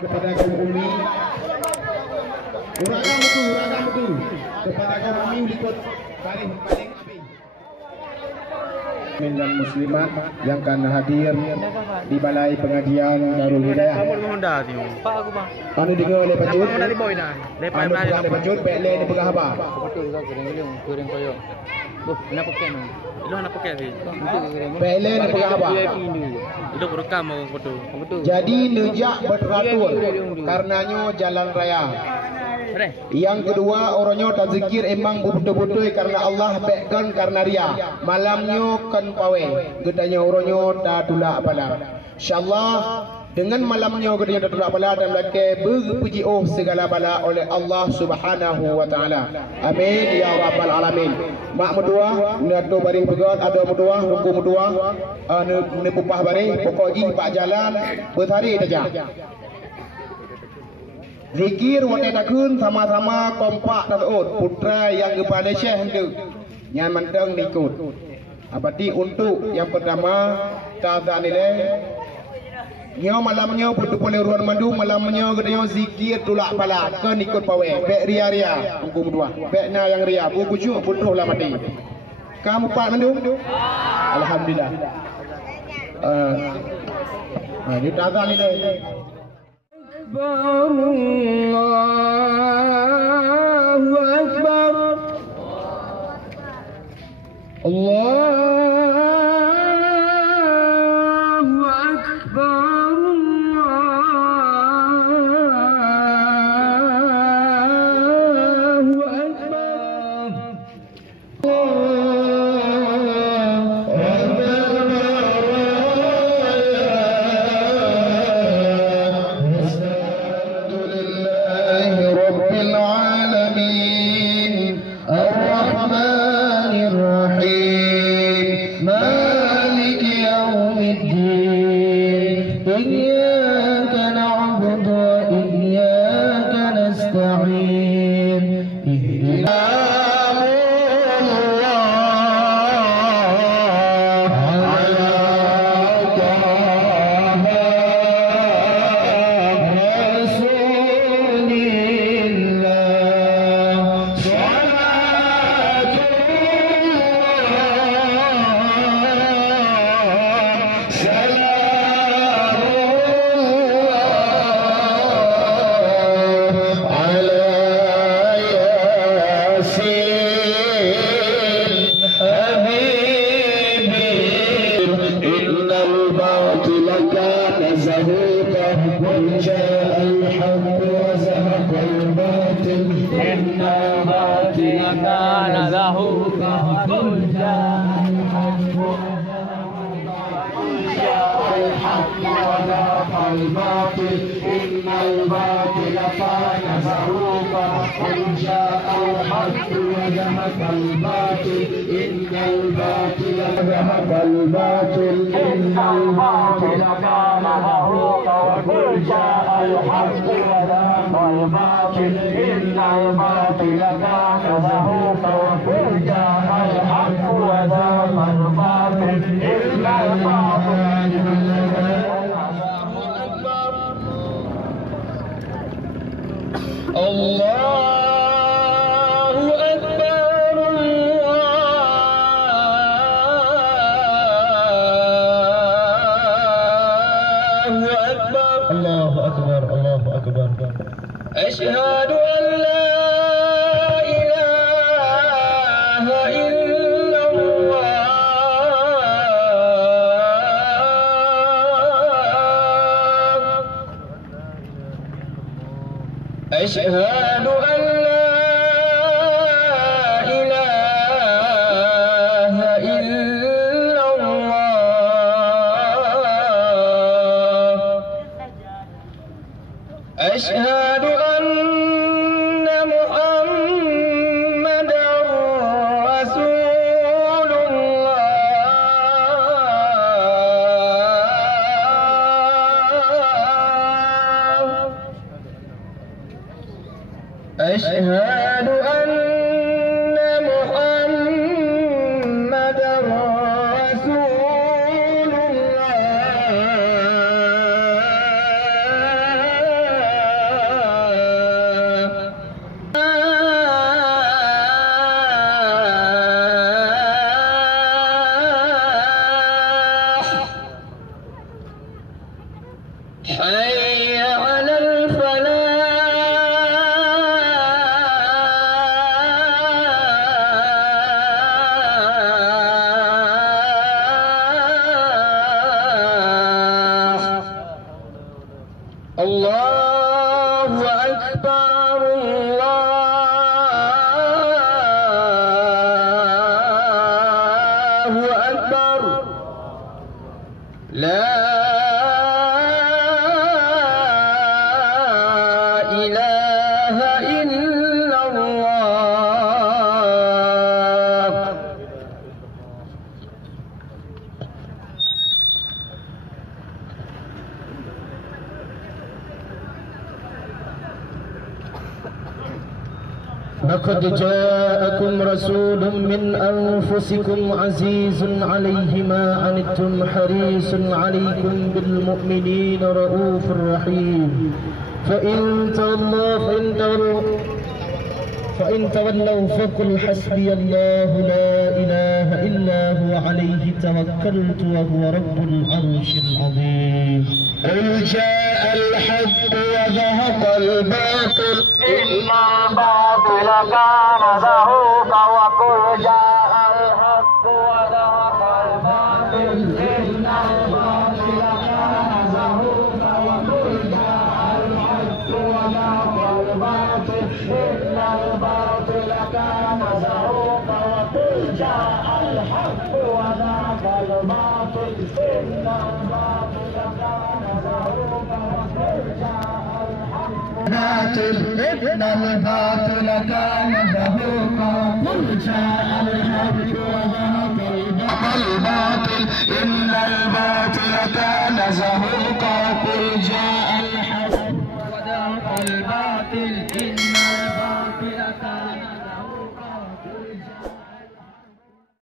kepada kaum umi, uragam betul kepada kaum umi ikut paling api dan muslimat yang akan hadir di balai pengajian Darul Hidayah. Pak aku bang. Anu dengar oleh pacut. Lepas anu oleh pacut, bele ni pegang apa? Betul juga goreng koyo. Boh, kenapa kena? Itu kenapa kena sih? Bele ni pegang apa? Itu rekam aku foto. Betul. Jadi nejak beratur karenanya jalan raya. Yang kedua orangnya tak zikir emang betul-betul karena Allah bekkan karena ria. Malamnya kan pawe. Gedanya orangnya tak tulak pada. InsyaAllah dengan malamnya gedanya tak tulak pada dan laki berpuji segala bala oleh Allah Subhanahu wa taala. Amin ya rabbal alamin. Mak medua nak baring pegat ada medua ruku medua ne pupah baring pokoknya pak jalan berhari saja. Zikir wanita takun sama-sama kompak taut putra yang kepada Syekh hendak yang manteng ikut. Abadi untuk yang pertama tazan nilai. Nyo malamnya putu boleh ruan mandu malamnya gedenya zikir tulak pala kan ikut pawe. Bek ria hukum dua. Bek na yang ria buku cuci putuh lah mati. Kamu pak mandu? Alhamdulillah. Ini tazan nilai. Allahu Akbar Allahu Akbar Allahu Akbar على الفلاح الله أكبر الله أكبر لا إله إلا الله. لقد جاءكم رسول من أنفسكم عزيز عليه ما عنتم حريص عليكم بالمؤمنين رؤوف رحيم فإن تولوا فقل حسبي الله لا إله إلا هو عليه توكلت وهو رب العرش العظيم. قل جاء الحق وزهق الباطل إن الباطل كان زهوقا وقل جاء الحق وزهق الباطل إن الباطل كان زهوقا وقل جاء الحق وزهق الباطل إن الباطل كان زهوقا وقل جاء الحق وزهق الباطل إن الباطل كان زهوقا وقل جاء إن الباطل كان زهوقا قل جاء الحق وزهق الباطل إن الباطل كان زهوقا قل جاء الحق وزهق الباطل إن الباطل كان